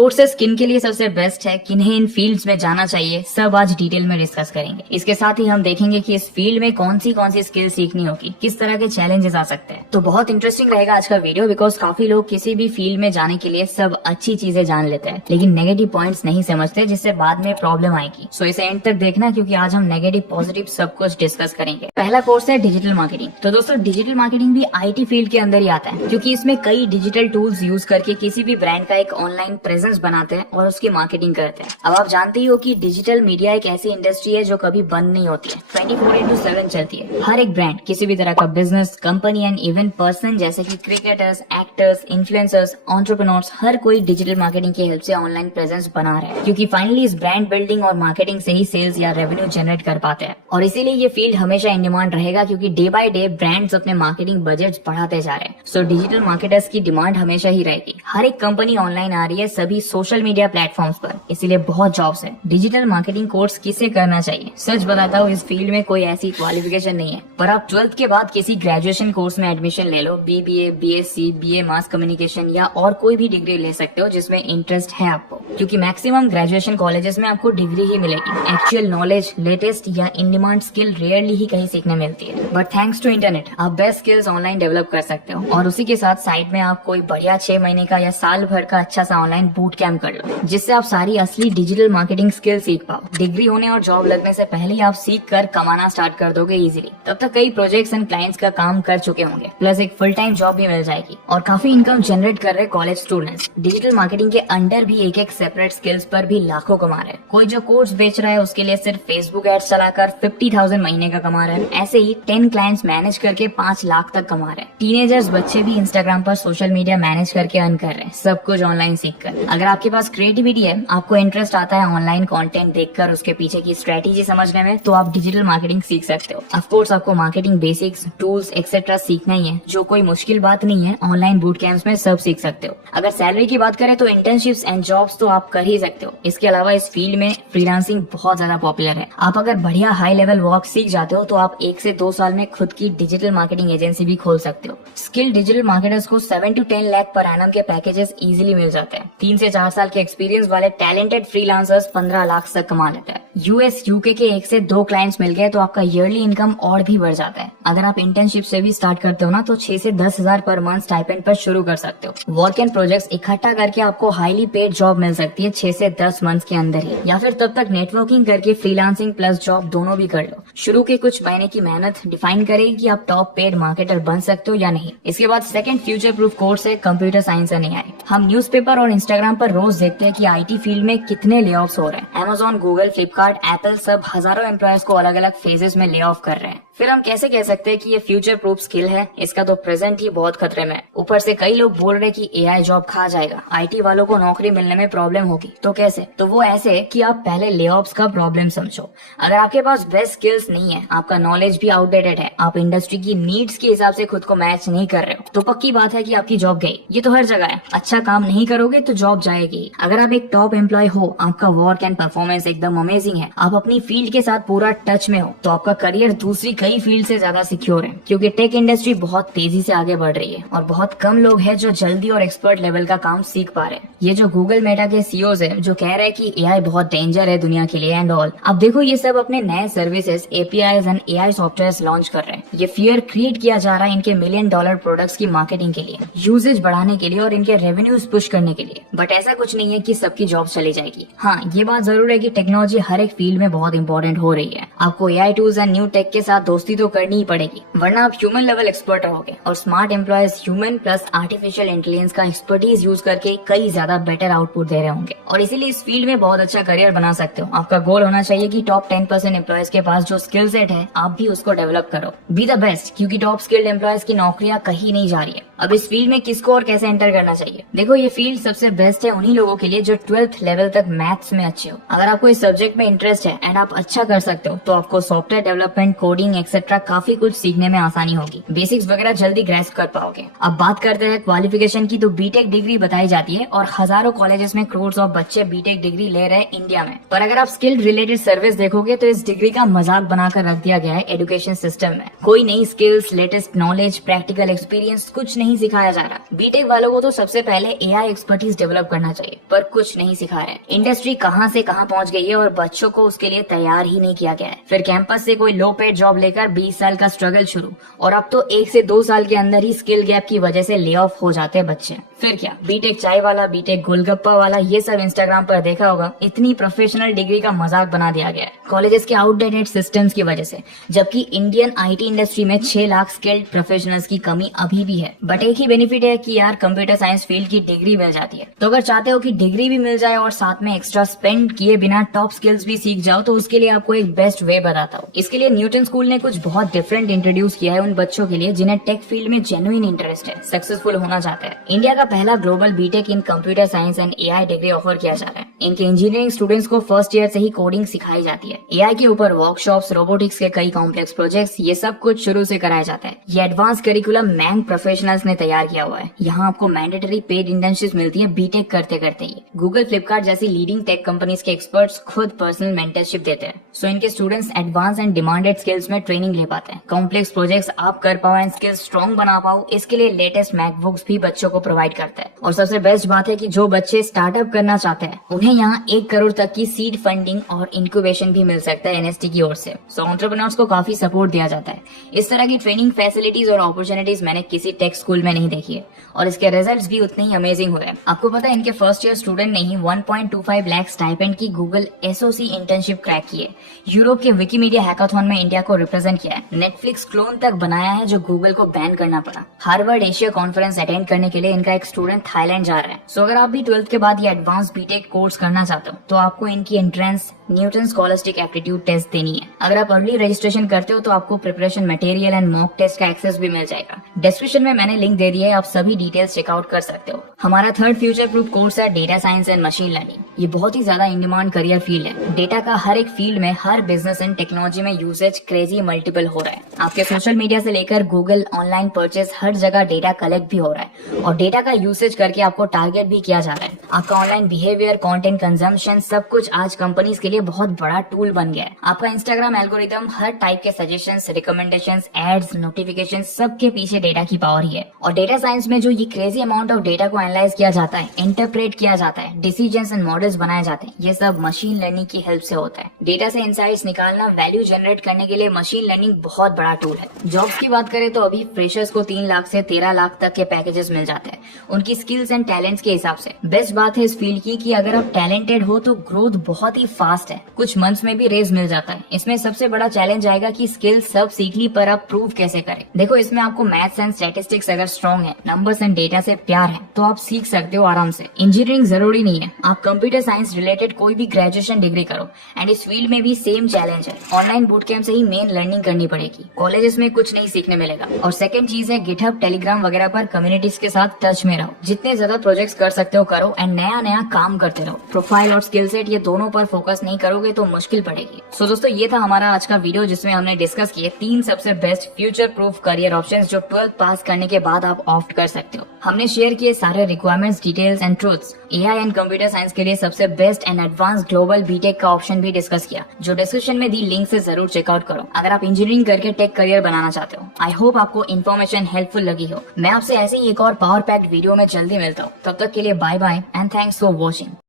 Course skin के लिए सबसे बेस्ट है, किन्हें इन फील्ड्स में जाना चाहिए, सब आज डिटेल में डिस्कस करेंगे। इसके साथ ही हम देखेंगे कि इस फील्ड में कौन सी स्किल सीखनी होगी, किस तरह के चैलेंजेस आ सकते हैं। तो बहुत इंटरेस्टिंग रहेगा आज का वीडियो, बिकॉज काफी लोग किसी भी फील्ड में जाने के लिए सब अच्छी चीजें जान लेते हैं, लेकिन नेगेटिव पॉइंट्स नहीं समझते, जिससे बाद में प्रॉब्लम आएगी। सो इसे एंड तक देखना, क्योंकि आज हम नेगेटिव पॉजिटिव सब कुछ डिस्कस करेंगे। पहला कोर्स है डिजिटल मार्केटिंग। तो दोस्तों डिजिटल मार्केटिंग भी IT फील्ड के अंदर ही आता है, क्योंकि इसमें कई डिजिटल टूल्स यूज करके किसी भी ब्रांड का एक ऑनलाइन प्रेजेंस बनाते हैं और उसकी मार्केटिंग करते हैं। अब आप जानते ही हो कि डिजिटल मीडिया एक ऐसी इंडस्ट्री है जो कभी बंद नहीं होती है, 24/7 चलती है। हर एक ब्रांड, किसी भी तरह का business, company and even person, जैसे कि क्रिकेटर्स, एक्टर्स, इन्फ्लुएंसर्स, एंटरप्रेन्योर्स, हर कोई डिजिटल मार्केटिंग की हेल्प से ऑनलाइन प्रेजेंस बना रहे हैं, क्योंकि फाइनली इस ब्रांड बिल्डिंग और मार्केटिंग से ही सेल्स या रेवेन्यू जनरेट कर पाते हैं। और इसीलिए ये फील्ड हमेशा इन डिमांड रहेगा, क्योंकि डे बाय डे ब्रांड्स अपने मार्केटिंग बजट बढ़ाते जा रहे हैं। सो डिजिटल मार्केटर्स की डिमांड हमेशा ही रहेगी। हर एक कंपनी ऑनलाइन आ रही है, सभी सोशल मीडिया प्लेटफॉर्म्स पर, इसीलिए बहुत जॉब्स है। डिजिटल मार्केटिंग कोर्स किसे करना चाहिए? सच बताता हूँ, इस फील्ड में कोई ऐसी क्वालिफिकेशन नहीं है, पर आप 12th के बाद किसी ग्रेजुएशन कोर्स में एडमिशन ले लो, BBA, BSc, BA mass communication या और कोई भी डिग्री ले सकते हो जिसमें इंटरेस्ट है आपको, क्योंकि मैक्सिमम ग्रेजुएशन कॉलेजेस में आपको डिग्री ही मिलेगी। एक्चुअल नॉलेज, लेटेस्ट या इन डिमांड स्किल रेयरली ही कहीं सीखने मिलती है, बट थैंक्स टू इंटरनेट आप बेस्ट स्किल्स ऑनलाइन डेवलप कर सकते हो। और उसी के साथ साइड में आप कोई बढ़िया 6 महीने का या साल भर का अच्छा सा ऑनलाइन बूट कैंप कर लो, जिससे आप सारी असली डिजिटल मार्केटिंग स्किल सीख पाओ। डिग्री होने और जॉब लगने से पहले ही आप सीख कर कमाना स्टार्ट कर दोगे इजीली। तब तक कई प्रोजेक्ट्स एंड क्लाइंट्स का काम कर चुके होंगे, प्लस एक फुल टाइम जॉब भी मिल जाएगी और काफी इनकम जनरेट कर रहे कॉलेज स्टूडेंट्स डिजिटल मार्केटिंग के अंडर भी एक सेपरेट स्किल्स पर भी लाखों कमा रहे हैं। कोई जो कोर्स बेच रहा है उसके लिए सिर्फ फेसबुक एड्स चलाकर 50,000 महीने का कमा रहे हैं। ऐसे ही 10 क्लाइंट्स मैनेज करके 5 लाख तक कमा रहे हैं। टीनेजर्स बच्चे भी इंस्टाग्राम पर सोशल मीडिया मैनेज करके अर्न कर रहे हैं, सब कुछ ऑनलाइन सीखकर। अगर आपके पास क्रिएटिविटी है, आपको इंटरेस्ट आता है ऑनलाइन कंटेंट देखकर उसके पीछे की स्ट्रेटेजी समझने में, तो आप डिजिटल मार्केटिंग सीख सकते हो। ऑफ कोर्स आपको मार्केटिंग बेसिक्स, टूल्स एक्सेट्रा सीखना ही है, जो कोई मुश्किल बात नहीं है। ऑनलाइन बूट कैंप्स में सब सीख सकते हो। अगर सैलरी की बात करें तो इंटर्नशिप्स एंड जॉब्स तो आप कर ही सकते हो। इसके अलावा इस फील्ड में फ्रीलांसिंग बहुत ज्यादा पॉपुलर है। आप अगर बढ़िया हाई लेवल वर्क सीख जाते हो तो आप 1 से 2 साल में खुद की डिजिटल मार्केटिंग एजेंसी भी खोल सकते हो। स्किल डिजिटल मार्केटर्स को 7 to 10 लाख पर एनम के पैकेजेस इजीली मिल जाते हैं। 3 से 4 साल के एक्सपीरियंस वाले टैलेंटेड फ्रीलांसर्स 15 लाख तक कमा लेते हैं। US, UK के 1 से 2 क्लाइंट्स मिल गए तो आपका ईयरली इनकम और भी बढ़ जाता है। अगर आप इंटर्नशिप से भी स्टार्ट करते हो ना, तो 6 से 10 हजार पर मंथ स्टाइपेंड पर शुरू कर सकते हो। वर्क एंड प्रोजेक्ट्स इकट्ठा करके आपको हाईली पेड जॉब मिल सकती है 6 से 10 मंथ के अंदर ही, या फिर तब तक नेटवर्किंग करके फ्रीलांसिंग प्लस जॉब दोनों भी कर लो। शुरू के कुछ महीने की मेहनत डिफाइन करेगी कि आप टॉप पेड मार्केटर बन सकते हो या नहीं। इसके बाद सेकंड फ्यूचर प्रूफ कोर्स है कंप्यूटर साइंस एंड AI। हम न्यूज़पेपर और इंस्टाग्राम पर रोज देखते हैं कि IT फील्ड में कितने ले ऑफ्स हो रहे हैं। Amazon, Google, फ्लिपकार्ट, एप्पल सब हजारों एम्प्लॉयज को अलग अलग फेजेस में ले ऑफ कर रहे हैं। फिर हम कैसे कह सकते हैं कि ये फ्यूचर प्रूफ स्किल है? इसका तो प्रेजेंट ही बहुत खतरे में है। ऊपर से कई लोग बोल रहे कि AI जॉब खा जाएगा, IT वालों को नौकरी मिलने में प्रॉब्लम होगी। तो कैसे? तो वो ऐसे कि आप पहले ले ऑफ्स का प्रॉब्लम समझो। अगर आपके पास बेस्ट स्किल्स नहीं है, आपका नॉलेज भी आउटडेटेड है, आप इंडस्ट्री की नीड्स के हिसाब से खुद को मैच नहीं कर रहे हो, तो पक्की बात है कि आपकी जॉब गई। ये तो हर जगह है, अच्छा काम नहीं करोगे तो जॉब जाएगी। अगर आप एक टॉप एम्प्लॉय हो, आपका वर्क एंड परफॉर्मेंस एकदम अमेजिंग है, आप अपनी फील्ड के साथ पूरा टच में हो, तो आपका करियर दूसरी कई फील्ड से ज्यादा सिक्योर है, क्योंकि टेक इंडस्ट्री बहुत तेजी से आगे बढ़ रही है और बहुत कम लोग हैं जो जल्दी और एक्सपर्ट लेवल का काम सीख पा रहे हैं। ये जो गूगल मेटा के CEOs है जो कह रहे हैं कि AI बहुत डेंजर है दुनिया के लिए एंड ऑल, अब देखो ये सब अपने नए services, APIs and AI software launch कर रहे हैं। ये फियर क्रिएट किया जा रहा है इनके $1 मिलियन प्रोडक्ट्स की मार्केटिंग के लिए, यूजेज बढ़ाने के लिए और इनके रेवेन्यूज पुश करने के लिए। बट ऐसा कुछ नहीं है कि सबकी जॉब चली जाएगी। हाँ, ये बात जरूर है कि टेक्नोलॉजी हर एक फील्ड में बहुत इंपॉर्टेंट हो रही है। आपको AI tools and new take के साथ दोस्ती तो करनी ही पड़ेगी, वरना आप ह्यूमन लेवल एक्सपर्ट रहोगे। और smart employees human plus artificial intelligence का एक्सपर्टीज यूज करके कई ज्यादा बेटर आउटपुट दे रहे होंगे, और इसीलिए इस फील्ड में बहुत अच्छा करियर बना सकते हो। आपका गोल होना चाहिए कि टॉप 10% एम्प्लॉयज के पास जो स्किल सेट है, आप भी उसको डेवलप करो। बी द बेस्ट, क्योंकि टॉप स्किल्ड एम्प्लॉयज की नौकरियां कहीं नहीं जा रही है। अब इस फील्ड में किसको और कैसे एंटर करना चाहिए? देखो, ये फील्ड सबसे बेस्ट है उन्हीं लोगों के लिए जो 12th लेवल तक मैथ्स में अच्छे हो। अगर आपको इस सब्जेक्ट में इंटरेस्ट है एंड आप अच्छा कर सकते हो, तो आपको सॉफ्टवेयर डेवलपमेंट, कोडिंग, एक्सेट्रा काफी कुछ सीखने में आसानी होगी, बेसिक्स वगैरह जल्दी ग्रेस्प कर पाओगे। अब बात करते हैं क्वालिफिकेशन की, तो बीटेक डिग्री बताई जाती है और हजारों कॉलेजेस में करोड़ ऑफ बच्चे बीटेक डिग्री ले रहे हैं इंडिया में। पर अगर आप स्किल रिलेटेड सर्विस देखोगे तो इस डिग्री का मजाक बनाकर रख दिया गया है एजुकेशन सिस्टम में। कोई नई skills, latest knowledge, practical experience कुछ नहीं सिखाया जा रहा। बीटेक वालों को तो सबसे पहले एआई एक्सपर्टीज डेवलप करना चाहिए, पर कुछ नहीं सिखा रहे। इंडस्ट्री कहां से कहां पहुंच गई है और बच्चों को उसके लिए तैयार ही नहीं किया गया है। फिर कैंपस से कोई लो पेड जॉब लेकर 20 साल का स्ट्रगल शुरू, और अब तो 1 से 2 साल के अंदर ही स्किल गैप की वजह से ले ऑफ हो जाते हैं बच्चे। फिर क्या, बीटेक चाय वाला, बीटेक गोलगप्पा वाला, ये सब इंस्टाग्राम पर देखा होगा। इतनी प्रोफेशनल डिग्री का मजाक बना दिया गया है कॉलेजेस के आउटडेटेड सिस्टम्स की वजह से, जबकि इंडियन आईटी इंडस्ट्री में 6 लाख स्किल्ड प्रोफेशनल्स की कमी अभी भी है। बट एक ही बेनिफिट है कि यार कंप्यूटर साइंस फील्ड की डिग्री मिल जाती है। तो अगर चाहते हो कि डिग्री भी मिल जाए और साथ में एक्स्ट्रा स्पेंड किए बिना टॉप स्किल्स भी सीख जाओ, तो उसके लिए आपको एक बेस्ट वे बताता हूँ। इसके लिए न्यूटन स्कूल ने कुछ बहुत डिफरेंट इंट्रोड्यूस किया है उन बच्चों के लिए जिन्हें टेक फील्ड में जेन्युइन इंटरेस्ट है, सक्सेसफुल होना चाहते हैं। इंडिया का पहला global BTech in computer science and AI degree offer किया जा रहा है। इनके इंजीनियरिंग स्टूडेंट्स को फर्स्ट ईयर से ही कोडिंग सिखाई जाती है। एआई के ऊपर वर्कशॉप्स, रोबोटिक्स के कई कॉम्प्लेक्स प्रोजेक्ट्स, ये सब कुछ शुरू से कराया जाता है। ये एडवांस करिकुलम मैंग प्रोफेशनल्स ने तैयार किया हुआ है। यहाँ आपको मैंडेटरी पेड इंटर्नशिप मिलती है बीटेक करते करते ही। गूगल, फ्लिपकार्ट जैसी लीडिंग टेक कंपनीज के एक्सपर्ट्स खुद पर्सनल मेंटरशिप देते हैं। सो इनके students advance and demanded skills में ट्रेनिंग ले पाते हैं। कॉम्प्लेक्स प्रोजेक्ट्स आप कर पाओ एंड स्किल्स स्ट्रॉन्ग बना पाओ, इसके लिए लेटेस्ट मैकबुक्स भी बच्चों को प्रोवाइड करता है। और सबसे बेस्ट बात है कि जो बच्चे स्टार्टअप करना चाहते हैं उन्हें यहाँ 1 करोड़ तक की सीड फंडिंग और इंक्यूबेशन भी मिल सकता है एनएसटी की ओर से। सो एंटरप्रेन्योर्स को काफी सपोर्ट दिया जाता है। इस तरह की ट्रेनिंग फैसिलिटीज और अपॉर्चुनिटीज मैंने किसी टेक स्कूल में नहीं देखी है, और इसके रिजल्ट्स भी उतने ही अमेजिंग हुए। आपको पता है इनके फर्स्ट ईयर स्टूडेंट ने ही 1.25 लाख स्टाइपेंड की गूगल एसओसी इंटर्नशिप क्रैक की है। यूरोप के विकीमीडिया हैकाथॉन में इंडिया को रिप्रेजेंट किया है। नेटफ्लिक्स क्लोन तक बनाया है जो गूगल को बैन करना पड़ा। हार्वर्ड एशिया कॉन्फ्रेंस अटेंड करने के लिए इनका एक स्टूडेंट थाईलैंड जा रहा है। सो अगर आप भी 12th के बाद ये एडवांस बीटेक कोर्स करना चाहते हो तो आपको इनकी entrance Newton scholastic aptitude test देनी है। अगर आप अर्ली रजिस्ट्रेशन करते हो तो आपको preparation material and mock test का एक्सेस भी मिल जाएगा। डिस्क्रिप्शन में मैंने लिंक दे दिया है, आप सभी डिटेल्स चेकआउट कर सकते हो। हमारा 3rd फ्यूचर प्रूफ कोर्स है data science and machine learning. ये बहुत ही ज्यादा इन डिमांड करियर फील्ड है। डेटा का हर एक फील्ड में, हर बिजनेस एंड टेक्नोलॉजी में यूसेज क्रेजी मल्टीपल हो रहा है। आपके सोशल मीडिया से लेकर गूगल, ऑनलाइन परचेज, हर जगह डेटा कलेक्ट भी हो रहा है और डेटा का यूसेज करके आपको टारगेट भी किया जा रहा है। आपका ऑनलाइन बिहेवियर, कंटेंट कंजम्पशन, सब कुछ आज कंपनीज के लिए बहुत बड़ा टूल बन गया है। आपका इंस्टाग्राम एल्गोरिथम हर टाइप के सजेशंस, रिकमेंडेशंस, एड्स, नोटिफिकेशन, सबके पीछे डेटा की पावर ही है। और डेटा साइंस में जो ये क्रेजी अमाउंट ऑफ डेटा को एनालाइज किया जाता है, इंटरप्रेट किया जाता है, डिसीजंस एंड मॉडल्स बनाए जाते हैं, ये सब मशीन लर्निंग की हेल्प से होता है। डेटा से इंसाइट्स निकालना, वैल्यू जनरेट करने के लिए मशीन लर्निंग बहुत बड़ा टूल है। जॉब्स की बात करें तो अभी फ्रेशर्स को 3 लाख से 13 लाख तक के पैकेजेस मिल जाते हैं उनकी स्किल्स एंड टैलेंट्स के हिसाब से। बेस्ट बात है इस फील्ड की कि अगर आप टैलेंटेड हो तो ग्रोथ बहुत ही फास्ट है, कुछ मंथ्स में भी रेज मिल जाता है। इसमें सबसे बड़ा चैलेंज आएगा कि स्किल्स सब सीख ली पर आप प्रूव कैसे करें। देखो इसमें आपको मैथ्स एंड स्टैटिस्टिक्स अगर स्ट्रॉन्ग है, नंबर्स एंड डेटा से प्यार है तो आप सीख सकते हो आराम से। इंजीनियरिंग जरूरी नहीं है, आप कंप्यूटर साइंस रिलेटेड कोई भी ग्रेजुएशन डिग्री करो। एंड इस फील्ड में भी सेम चैलेंज है, ऑनलाइन बूट कैंप से ही मेन लर्निंग करनी पड़ेगी, कॉलेजेस में कुछ नहीं सीखने मिलेगा। और सेकंड चीज है गिटहब, टेलीग्राम वगैरह पर कम्युनिटीज के साथ टच में रहो। जितने ज्यादा प्रोजेक्ट्स कर सकते हो करो एंड नया नया काम करते रहो। प्रोफाइल और स्किल सेट ये दोनों पर फोकस नहीं करोगे तो मुश्किल पड़ेगी। सो दोस्तों ये था हमारा आज का वीडियो जिसमें हमने डिस्कस किए 3 सबसे best future proof career options जो 12th पास करने के बाद आप ऑप्ट कर सकते हो। हमने शेयर किए सारे requirements, details and truths. AI and computer science के लिए सबसे best and advance global BTech का ऑप्शन भी डिस्कस किया, जो डिस्क्रिप्शन में दी लिंक से जरूर चेकआउट करो अगर आप इंजीनियरिंग करके टेक करियर बनाना चाहते हो। आई होप आपको इन्फॉर्मेशन हेल्पफुल लगी हो। मैं आपसे ऐसे ही एक और पावर पैक्ड वीडियो में जल्दी मिलता हूँ। तब तक के लिए bye bye and thanks for watching.